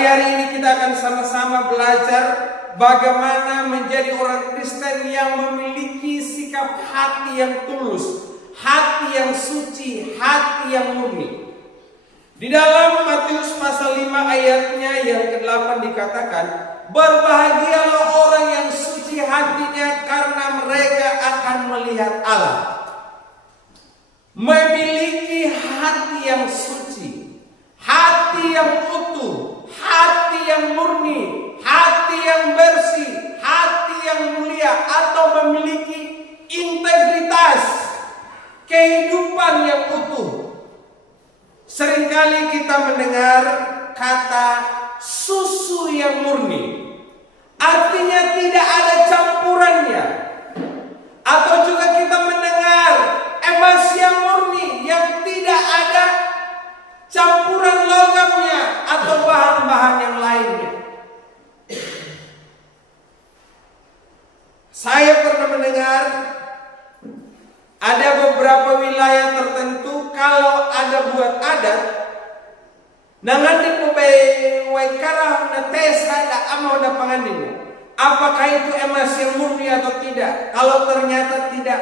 Hari-hari ini kita akan sama-sama belajar bagaimana menjadi orang Kristen yang memiliki sikap hati yang tulus, hati yang suci, hati yang murni. Di dalam Matius pasal 5 ayatnya yang ke-8 dikatakan, berbahagialah orang yang suci hatinya karena mereka akan melihat Allah. Memiliki hati yang suci, hati yang utuh, hati yang murni, hati yang bersih, hati yang mulia, atau memiliki integritas, kehidupan yang utuh. Seringkali kita mendengar kata susu yang murni, artinya tidak ada campurannya. Atau juga kita mendengar emas yang murni yang tidak ada campuran logamnya atau bahan-bahan yang lainnya. Saya pernah mendengar ada beberapa wilayah tertentu kalau ada buat adat, nangan waikara na tes ada amau na panganinya. Apakah itu emas yang murni atau tidak? Kalau ternyata tidak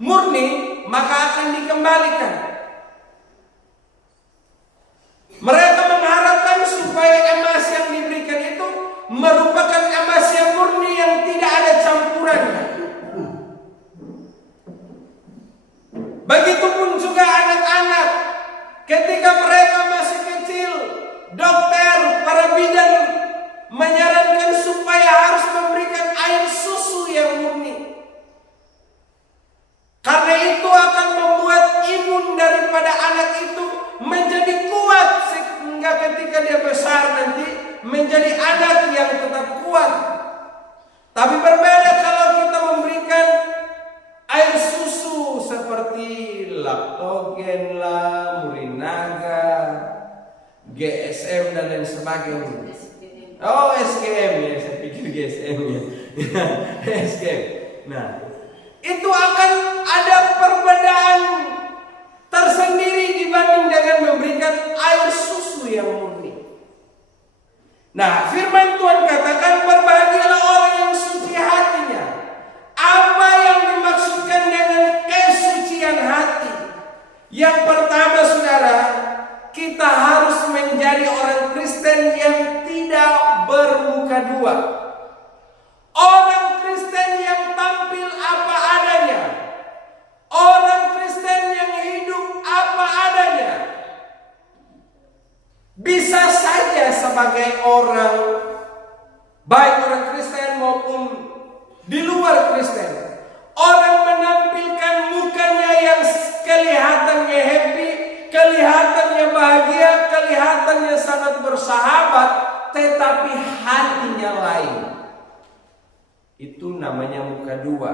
murni, maka akan dikembalikan. Mereka mengharapkan supaya emas yang diberikan itu merupakan emas yang murni yang tidak ada campurannya. Begitupun juga anak-anak, ketika mereka masih kecil, dokter, para bidan menyarankan supaya harus memberikan air susu yang murni. Karena itu akan membuat imun daripada anak itu menjadi kuat, sehingga ketika dia besar nanti menjadi anak yang tetap kuat. Tapi berbeda kalau kita memberikan air susu seperti laktogen lah, Murinaga, GSM dan lain sebagainya. Oh, SKM ya, saya pikir GSM ya. SKM. Nah, itu akan ada perbedaan tersendiri dibanding dengan memberikan air susu yang murni. Nah, firman Tuhan katakan berbahagialah orang yang suci hatinya. Apa yang dimaksudkan dengan kesucian hati? Yang pertama, saudara, kita harus menjadi orang Kristen yang tidak bermuka dua. Orang Kristen yang tampil apa adanya. Orang Kristen yang hidup apa adanya. Bisa saja sebagai orang, baik orang Kristen maupun di luar Kristen, orang menampilkan mukanya yang kelihatannya happy, kelihatannya bahagia, kelihatannya sangat bersahabat, tetapi hatinya lain. Itu namanya muka dua.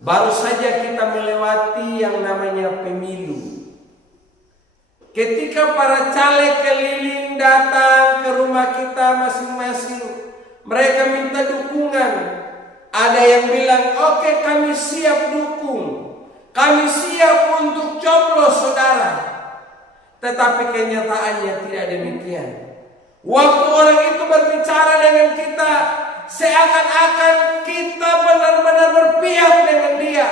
Baru saja kita melewati yang namanya pemilu. Ketika para caleg keliling datang ke rumah kita masing-masing, mereka minta dukungan. Ada yang bilang, oke, kami siap dukung, kami siap untuk coblos saudara. Tetapi kenyataannya tidak demikian. Waktu orang itu berbicara dengan kita, seakan-akan kita benar-benar berpihak dengan dia.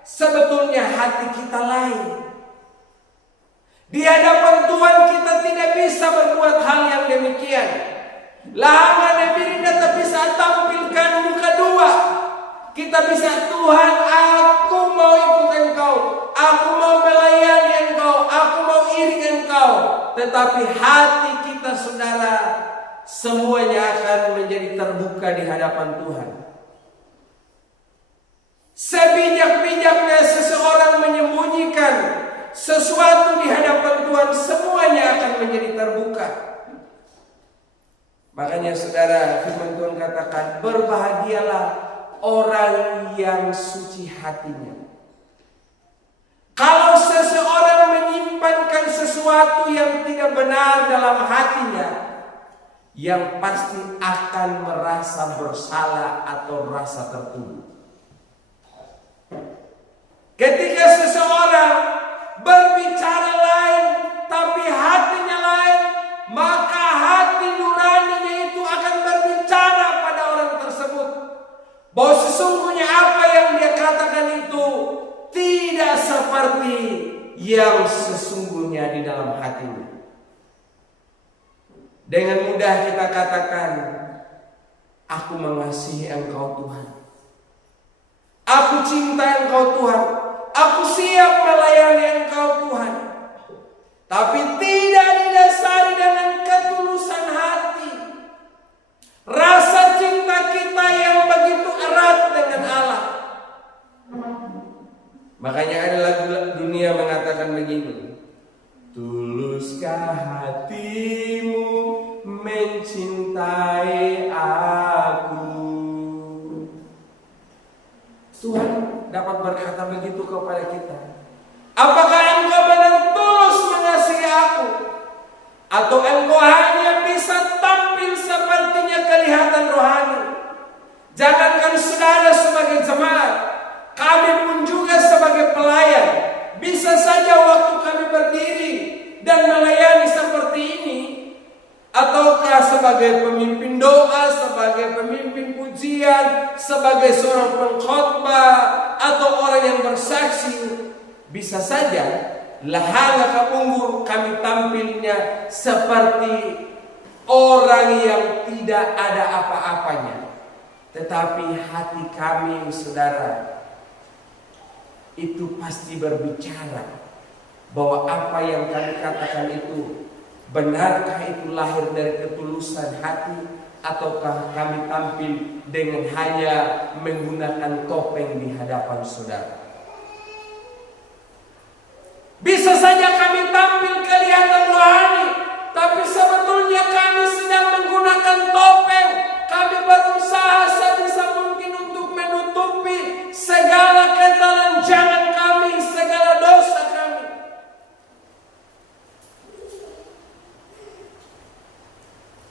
Sebetulnya hati kita lain. Di hadapan Tuhan kita tidak bisa berbuat hal yang demikian. Lama Nabi tidak bisa tampilkan muka dua. Kita bisa, Tuhan, aku mau ikut Engkau, aku mau melayani Engkau, aku mau iring Engkau. Tetapi hati kita, saudara, semuanya akan menjadi terbuka di hadapan Tuhan. Sebijak-bijaknya seseorang menyembunyikan sesuatu di hadapan Tuhan, semuanya akan menjadi terbuka. Makanya saudara, firman Tuhan katakan, berbahagialah orang yang suci hatinya. Kalau seseorang menyimpankan sesuatu yang tidak benar dalam hatinya, yang pasti akan merasa bersalah atau rasa tertuduh. Ketika seseorang berbicara lain tapi hatinya lain, maka yang sesungguhnya di dalam hatimu. Dengan mudah kita katakan, aku mengasihi Engkau Tuhan. Aku cinta Engkau Tuhan. Aku siap melayani Engkau Tuhan. Tapi tidak didasari dengan ketulusan hati. Rasa cinta kita yang begitu erat dengan Allah. Makanya ada lagu dunia mengatakan begini. Tuluskah hatimu mencintai aku? Tuhan dapat berkata begitu kepada kita. Apakah engkau benar tulus mengasihi aku? Atau engkau hanya bisa tampil sepertinya kelihatan rohani? Jangankan saudara sebagai jemaat, kami pun juga sebagai pelayan. Bisa saja waktu kami berdiri dan melayani seperti ini, ataukah sebagai pemimpin doa, sebagai pemimpin pujian, sebagai seorang pengkhotbah, atau orang yang bersaksi, bisa saja lahanga kapunggur kami tampilnya seperti orang yang tidak ada apa-apanya. Tetapi hati kami, saudara, itu pasti berbicara bahwa apa yang kami katakan itu, benarkah itu lahir dari ketulusan hati, ataukah kami tampil dengan hanya menggunakan topeng di hadapan saudara. Bisa saja kami tampil kelihatan rohani, tapi sebetulnya kami sedang menggunakan topeng. Kami berusaha sebisa mungkin untuk menutupi segala ketelanjangan kami, segala dosa kami.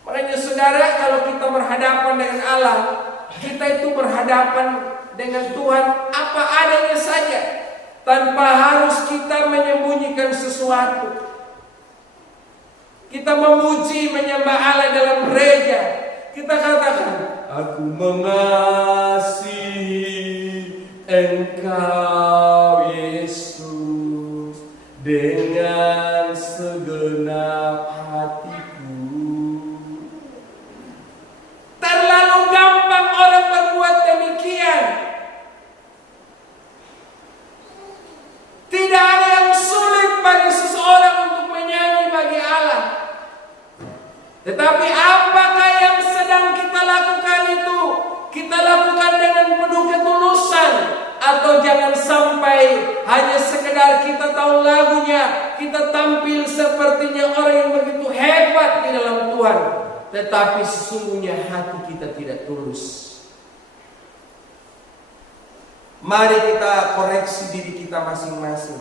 Makanya saudara, kalau kita berhadapan dengan Allah, kita itu berhadapan dengan Tuhan apa adanya saja, tanpa harus kita menyembunyikan sesuatu. Kita memuji, menyembah Allah dalam gereja. Kita katakan, aku mengasihi Engkau Yesus dengan segenap hatiku. Terlalu gampang orang berbuat demikian. Tidak ada yang sulit bagi seseorang untuk menyanyi bagi Allah. Tetapi apakah yang sedang kita lakukan itu kita lakukan dengan penuh ketulusan, atau jangan sampai hanya sekedar kita tahu lagunya, kita tampil sepertinya orang yang begitu hebat di dalam Tuhan, tetapi sesungguhnya hati kita tidak tulus. Mari kita koreksi diri kita masing-masing.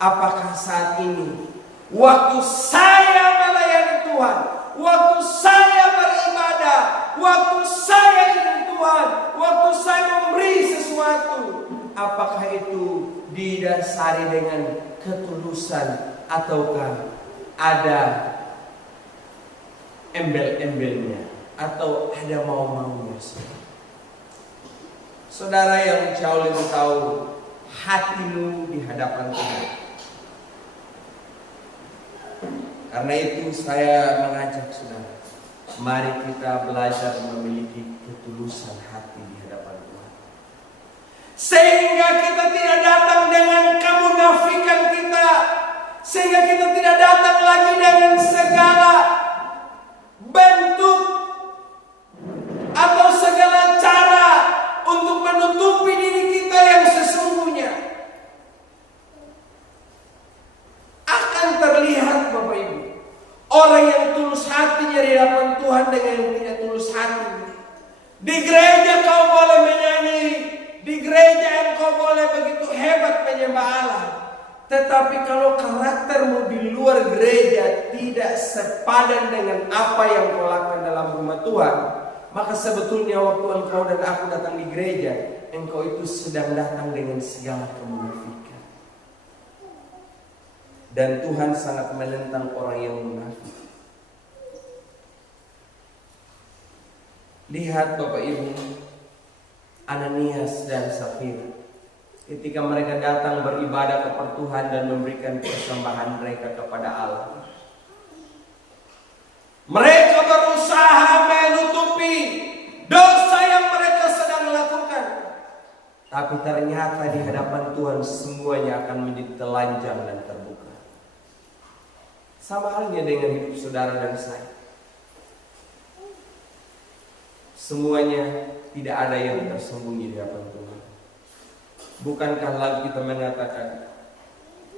Apakah saat ini waktu saya melayani Tuhan, waktu saya beribadah, waktu saya ingin Tuhan, waktu saya memberi sesuatu, apakah itu didasari dengan ketulusan ataukah ada embel-embelnya atau ada mau-maunya? Saudara yang jauh lebih tahu hatimu di hadapan Tuhan. Karena itu saya mengajak saudara, mari kita belajar memiliki ketulusan hati di hadapan Tuhan. Sehingga kita tidak datang dengan kemunafikan kita, sehingga kita tidak datang lagi dengan segala bentuk atau segala cara untuk menutupi diri kita yang sesungguhnya. Akan terlihat Bapak Ibu, orang yang tulus hatinya di hadapan Tuhan dengan yang tidak tulus hati. Di gereja kau boleh menyanyi, di gereja engkau boleh begitu hebat menyembah Allah, tetapi kalau karaktermu di luar gereja tidak sepadan dengan apa yang kau lakukan dalam rumah Tuhan, maka sebetulnya waktu engkau dan aku datang di gereja, engkau itu sedang datang dengan segala kemunafikan. Dan Tuhan sangat menentang orang yang munafik. Lihat Bapak Ibu, Ananias dan Safira ketika mereka datang beribadah kepada Tuhan dan memberikan persembahan mereka kepada Allah. Mereka berusaha menutupi dosa yang mereka sedang lakukan. Tapi ternyata di hadapan Tuhan semuanya akan menjadi telanjang dan terbuka. Sama halnya dengan hidup saudara dan saya. Semuanya tidak ada yang tersembunyi di hadapan Tuhan. Bukankah lagu kita mengatakan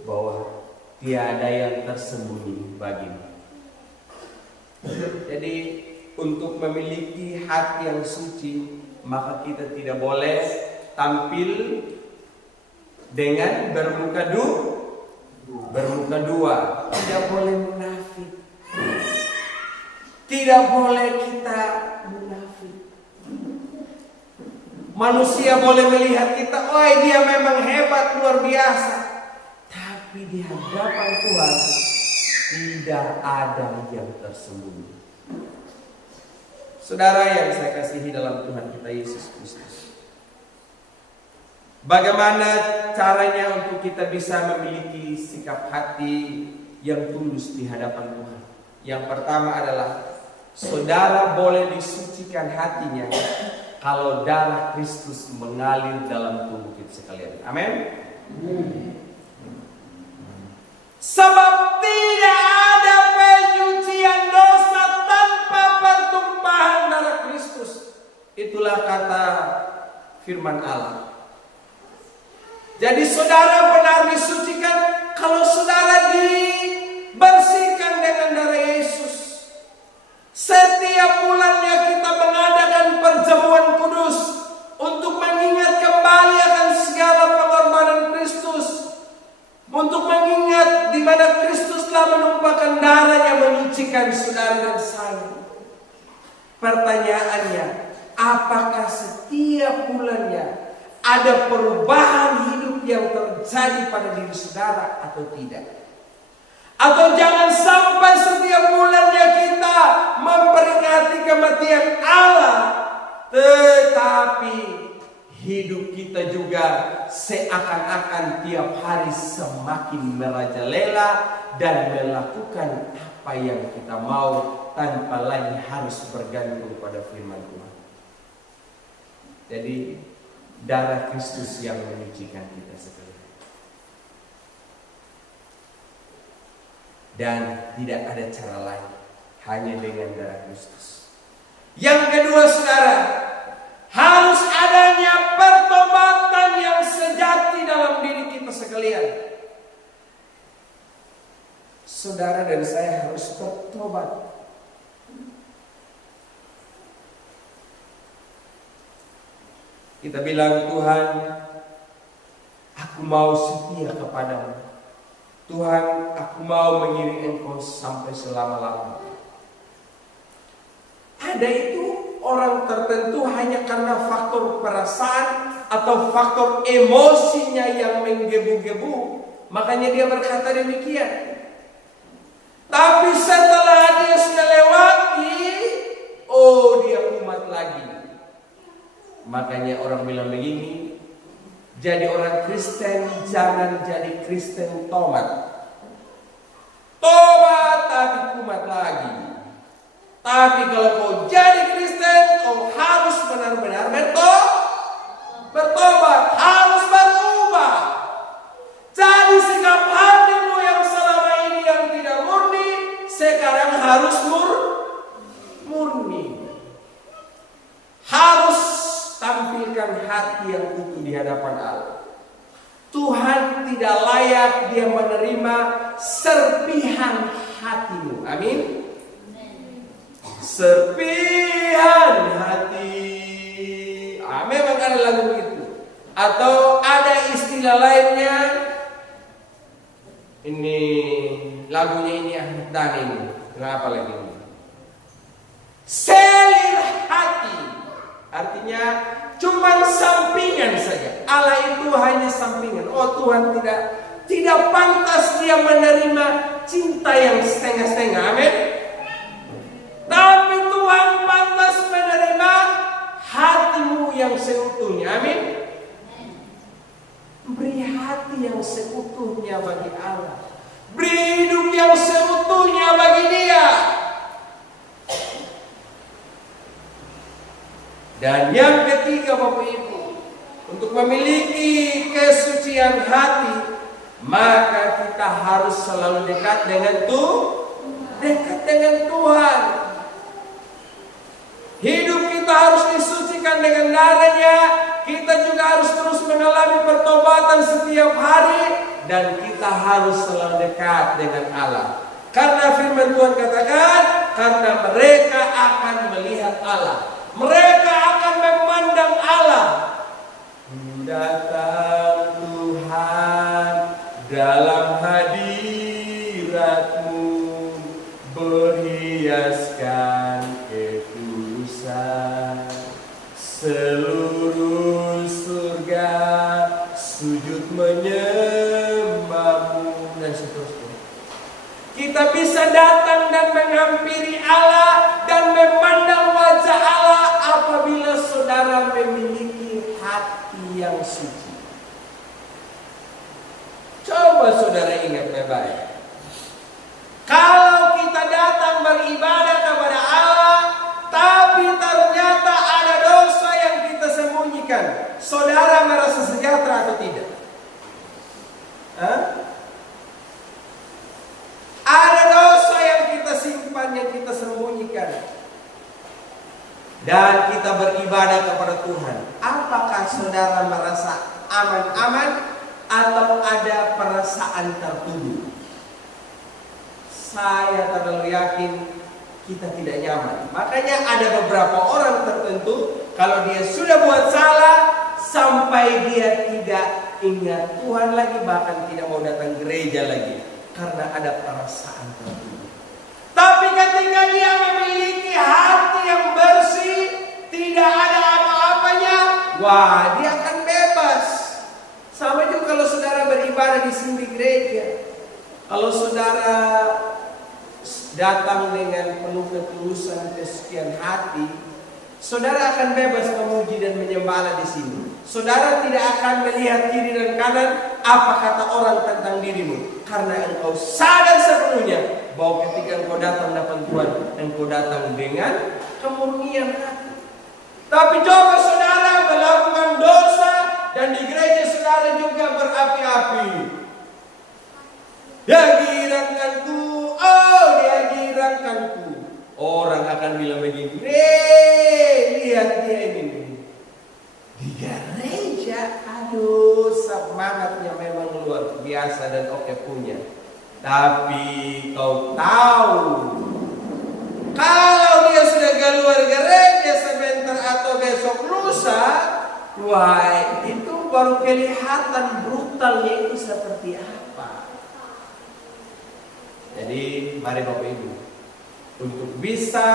bahwa tiada yang tersembunyi bagimu. Jadi untuk memiliki hati yang suci, maka kita tidak boleh tampil dengan bermuka dua. Tidak boleh munafik. Tidak boleh kita munafik. Manusia boleh melihat kita, oh dia memang hebat, luar biasa. Tapi di hadapan Tuhan tidak ada yang tersembunyi. Saudara yang saya kasihi dalam Tuhan kita Yesus Kristus, bagaimana caranya untuk kita bisa memiliki sikap hati yang tulus di hadapan Tuhan? Yang pertama adalah saudara boleh disucikan hatinya kalau darah Kristus mengalir dalam tubuh kita sekalian. Amin. Sebab tidak ada penyucian dosa tanpa pertumpahan darah Kristus. Itulah kata firman Allah. Jadi saudara benar disucikan kalau saudara dibersihkan dengan darah Yesus. Setiap bulannya kita mengadakan perjamuan kudus untuk mengingat kembali akan segala pengorbanan Kristus, untuk mengingat di mana Kristus telah menumpahkan darahnya menyucikan saudara dan saya. Pertanyaannya, apakah setiap bulannya ada perubahan hidup yang terjadi pada diri saudara atau tidak? Atau jangan sampai setiap bulannya kita memperingati kematian Allah, tetapi hidup kita juga seakan-akan tiap hari semakin merajalela dan melakukan apa yang kita mau tanpa lagi harus bergantung pada firman Tuhan. Jadi darah Kristus yang menyucikan kita sekalian. Dan tidak ada cara lain, hanya dengan darah Kristus. Yang kedua saudara, harus adanya pertobatan yang sejati dalam diri kita sekalian. Saudara dan saya harus bertobat. Kita bilang, Tuhan, aku mau setia kepadamu. Tuhan, aku mau mengiringi Engkau sampai selama-lamanya. Ada itu orang tertentu hanya karena faktor perasaan atau faktor emosinya yang menggebu-gebu, makanya dia berkata demikian. Tapi setelah dia sudah lewati, oh dia kumat lagi. Makanya orang bilang begini, jadi orang Kristen jangan jadi Kristen tomat. Tobat tapi kumat lagi. Tapi kalau kau jadi Kristen, kau harus benar-benar bertobat, harus berubah. Jadi sikap hatimu yang selama ini yang tidak murni, sekarang harus murni. Harus tampilkan hati yang utuh di hadapan Allah. Tuhan tidak layak dia menerima serpihan hatimu. Amin. Serpihan hati. Memang ada lagu itu. Atau ada istilah lainnya. Ini lagunya ini Ahmad Dhani ini. Kenapa lagi ini? Selir hati. Artinya cuma sampingan saja. Allah itu hanya sampingan. Oh Tuhan tidak pantas dia menerima cinta yang setengah-setengah. Amin. Tapi Tuhan pantas menerima hatimu yang seutuhnya. Amin. Dan yang ketiga Bapak Ibu, untuk memiliki kesucian hati, maka kita harus selalu dekat dengan Tuhan. Hidup kita harus disucikan dengan darah-Nya. Kita juga harus terus mengalami pertobatan setiap hari, dan kita harus selalu dekat dengan Allah. Karena firman Tuhan katakan, karena mereka akan melihat Allah, mereka akan memandang Allah. Datang Tuhan dalam hadirat-Mu, berhiaskan ketulusan. Seluruh surga sujud menyembah-Mu, dan seterusnya. Kita bisa datang dan menghampiri Allah dan memandang wajah Allah apabila saudara memiliki hati yang suci. Coba saudara ingat baik-baik. Kalau kita datang beribadah kepada Allah, tapi ternyata ada dosa yang kita sembunyikan, saudara merasa sejahtera atau tidak? Ada dosa yang kita simpan, yang kita sembunyikan, dan kita beribadah kepada Tuhan. Apakah saudara merasa aman-aman atau ada perasaan tertuduh? Saya terlalu yakin kita tidak nyaman. Makanya ada beberapa orang tertentu, kalau dia sudah buat salah, sampai dia tidak ingat Tuhan lagi, bahkan tidak mau datang gereja lagi, karena ada perasaan tertuduh. Tapi ketika dia memiliki hati yang bersih, tidak ada apa-apanya, wah, dia akan bebas. Sama juga kalau saudara beribadah di sini di gereja. Kalau saudara datang dengan penuh ketulusan, kesucian hati, saudara akan bebas memuji dan menyembah Allah di sini. Saudara tidak akan melihat kiri dan kanan apa kata orang tentang dirimu, karena engkau sadar sepenuhnya bahwa ketika engkau datang depan Tuhan, engkau datang dengan kemurnian hati. Tapi coba saudara melakukan dosa dan di gereja saudara juga berapi-api. Dia giranganku, oh dia giranganku. Orang akan bilang begini, lihat dia ini. Di gereja, aduh semangatnya memang luar biasa dan oke punya. Tapi kau tahu, kalau dia sudah keluar gereja sebentar atau besok lusa, wah itu baru kelihatan brutalnya itu seperti apa. Jadi mari Bapak Ibu, untuk bisa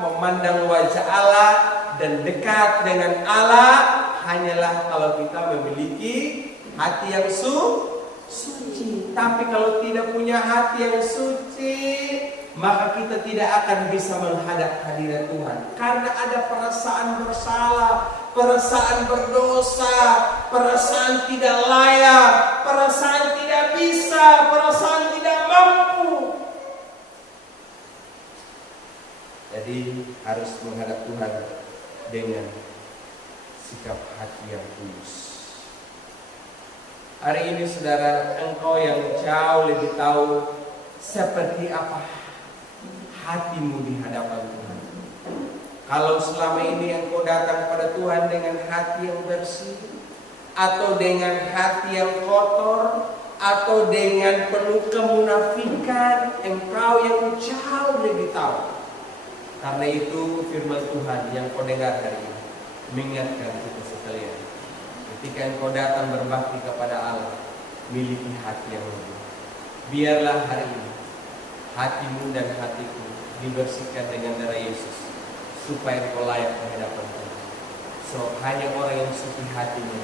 memandang wajah Allah dan dekat dengan Allah, hanyalah kalau kita memiliki hati yang suci. Tapi kalau tidak punya hati yang suci, maka kita tidak akan bisa menghadap hadirat Tuhan. Karena ada perasaan bersalah, perasaan berdosa, perasaan tidak layak, perasaan tidak bisa, perasaan tidak mampu. Jadi harus menghadap Tuhan dengan sikap hati yang tulus. Hari ini saudara, engkau yang jauh lebih tahu seperti apa hatimu di hadapan Tuhan. Kalau selama ini engkau datang kepada Tuhan dengan hati yang bersih, atau dengan hati yang kotor, atau dengan penuh kemunafikan, engkau yang jauh lebih tahu. Karena itu firman Tuhan yang kau dengar hari ini mengingatkan kita sekalian. Ketika engkau datang berbakti kepada Allah, miliki hati yang lembut. Biarlah hari ini hatimu dan hatiku dibersihkan dengan darah Yesus, supaya engkau layak menghadapan Tuhan. So hanya orang yang suci hatinya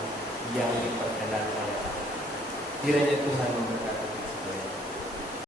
yang diperkenankan oleh Allah. Kiranya Tuhan memberkati.